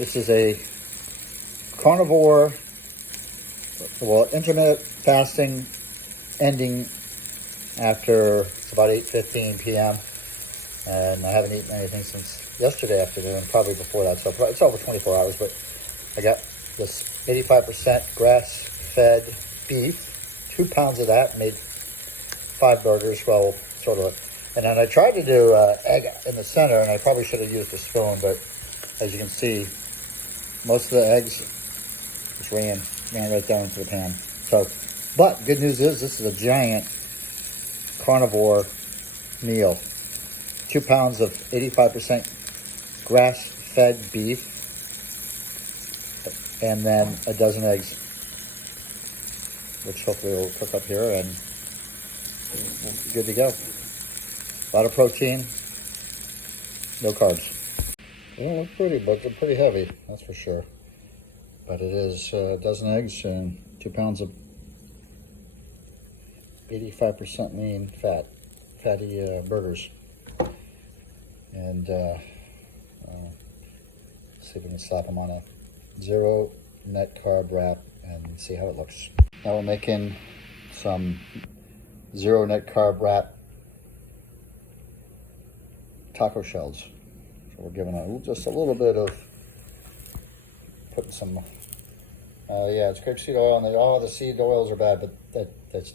This is a carnivore, well, intermittent fasting ending after it's about 8:15 p.m. And I haven't eaten anything since yesterday afternoon, probably before that. So it's over 24 hours, but I got this 85% grass-fed beef, 2 pounds of that, made 5 burgers, well, sort of. And then I tried to do egg in the center, and I probably should have used a spoon, but as you can see, most of the eggs just ran right down into the pan. So, but good news is this is a giant carnivore meal. 2 pounds of 85% grass-fed beef, and then a dozen eggs, which hopefully will cook up here, and we'll be good to go. A lot of protein, no carbs. They don't look pretty, but they're pretty heavy, that's for sure. But it is a dozen eggs and 2 pounds of 85% lean fatty burgers. And see if we can slap them on a 0 net carb wrap and see how it looks. Now we're making some 0 net carb wrap taco shells. So we're giving just a little bit of, putting some, yeah, it's grapeseed oil, and all the seed oils are bad, but that's,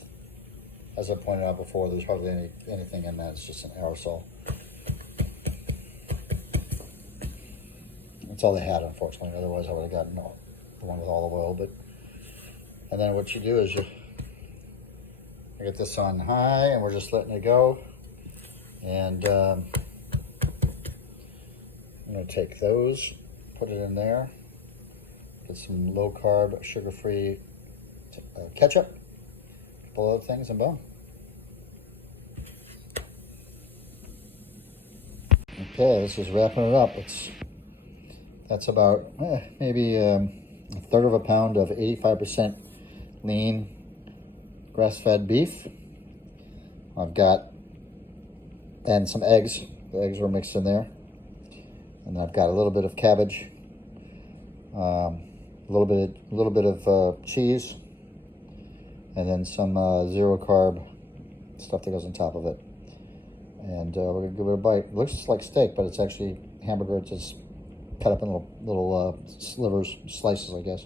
as I pointed out before, there's hardly anything in that. It's just an aerosol. That's all they had, unfortunately. Otherwise, I would have gotten the one with olive oil. But, and then what you do is you get this on high, and we're just letting it go. And I'm going to take those, put it in there, get some low carb, sugar-free ketchup, a couple other things, and boom. Okay, this is wrapping it up. That's about maybe a third of a pound of 85% lean grass-fed beef. I've got, and some eggs. The eggs were mixed in there. And I've got a little bit of cabbage, a little bit of cheese, and then some 0 carb stuff that goes on top of it. And we're gonna give it a bite. It looks like steak, but it's actually hamburger. It's just cut up in little slivers, slices, I guess.